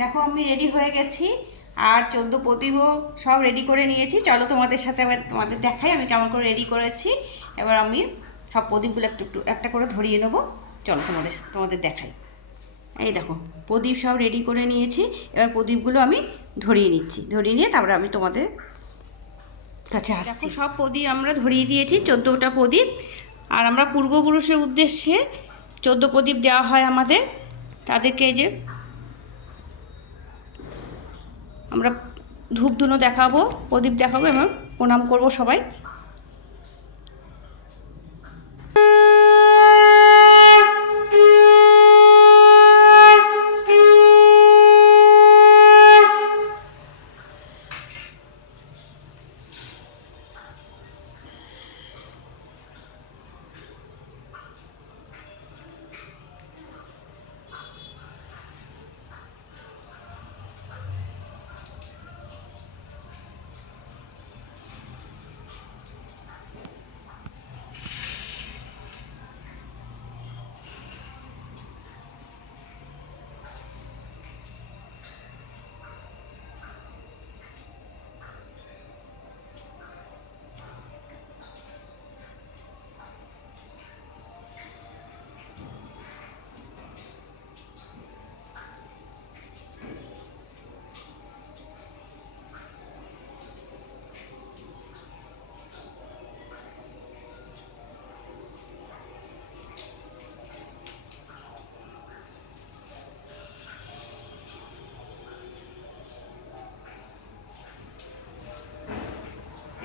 দেখো আমি রেডি হয়ে গেছি আর 14 প্রদীপও সব রেডি করে নিয়েছি। চলো তোমাদের সাথে তোমাদের দেখাই আমি কেমন করে রেডি করেছি। এবার আমি সব প্রদীপগুলো একটু একটু একটা করে ধরিয়ে নেবো। চলো তোমাদের দেখাই। এই দেখো প্রদীপ সব রেডি করে নিয়েছি। এবার প্রদীপগুলো আমি ধরিয়ে নিচ্ছি, ধরিয়ে নিয়ে তারপরে আমি তোমাদের কাছে আসছি। সব প্রদীপ আমরা ধরিয়ে দিয়েছি, 14টা প্রদীপ। আর আমরা পূর্বপুরুষের উদ্দেশ্যে 14 প্রদীপ দেওয়া হয় আমাদের। তাদেরকে এই যে আমরা ধূপ ধুনো দেখাবো, প্রদীপ দেখাবো এবং প্রণাম করবো সবাই।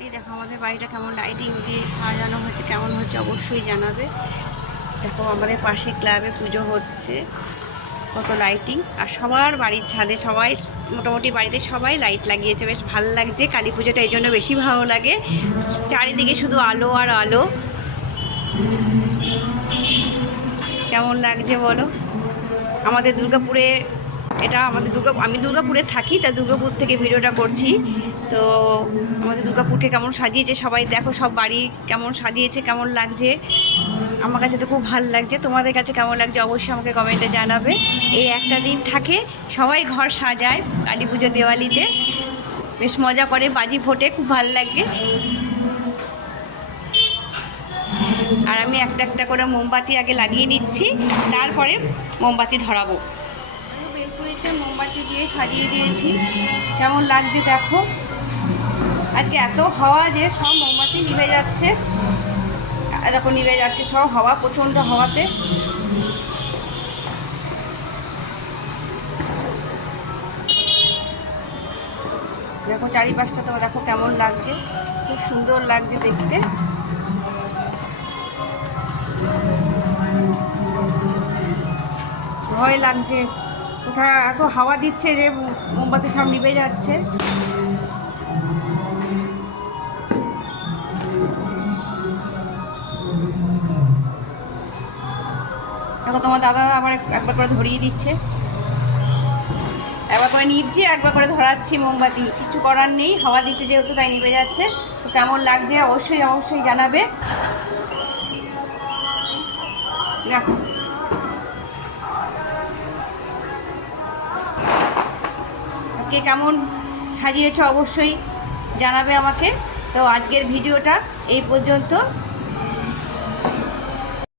এই দেখো আমাদের বাড়িটা কেমন লাইটিং দিয়ে সাজানো হয়েছে, কেমন হচ্ছে অবশ্যই জানাবে। দেখো আমাদের পাশে ক্লাবে পুজো হচ্ছে, কত লাইটিং। আর সবার বাড়ির ছাদে সবাই মোটামুটি বাড়িতে সবাই লাইট লাগিয়েছে, বেশ ভালো লাগছে। কালী পুজোটা এই জন্য বেশি ভালো লাগে, চারিদিকে শুধু আলো আর আলো। কেমন লাগছে বলো। আমাদের দুর্গাপুরে এটা আমি দুর্গাপুরে থাকি, তা দুর্গাপুর থেকে ভিডিওটা করছি। তো আমাদের দুর্গাপুরকে কেমন সাজিয়েছে সবাই দেখো, সব বাড়ি কেমন সাজিয়েছে, কেমন লাগছে। আমার কাছে তো খুব ভালো লাগছে, তোমাদের কাছে কেমন লাগছে অবশ্যই আমাকে কমেন্টে জানাবে। এই একটা দিন থাকে, সবাই ঘর সাজায় কালী পুজো দেওয়ালিতে, বেশ মজা করে, বাজি ফোটে, খুব ভালো লাগে। আর আমি একটা একটা করে মোমবাতি আগে লাগিয়ে নিচ্ছি, তারপরে মোমবাতি ধরাবো। বেলপুরিতে মোমবাতি দিয়ে সাজিয়ে দিয়েছি, কেমন লাগছে দেখো। আজকে এত হাওয়া যে সব মোমবাতি নিভে যাচ্ছে, দেখো নিভে যাচ্ছে সব, হাওয়া প্রচণ্ড হাওয়াতে। দেখো চারিপাশটা তো দেখো কেমন লাগছে, খুব সুন্দর লাগছে দেখতে। ভয় লাগছে, কোথায় এত হাওয়া দিচ্ছে যে মোমবাতি সব নিভে যাচ্ছে। দেখো তোমার দাদা আবার একবার করে ধরিয়ে দিচ্ছে, একবার করে নিচ্ছি একবার করে ধরাচ্ছি মোমবাতি, কিছু করার নেই, হাওয়া দিচ্ছে যেহেতু তাই নিভে যাচ্ছে। তো কেমন লাগছে অবশ্যই অবশ্যই জানাবে। দেখো কে কেমন সাজিয়েছ অবশ্যই জানাবে আমাকে। তো আজকের ভিডিওটা এই পর্যন্ত।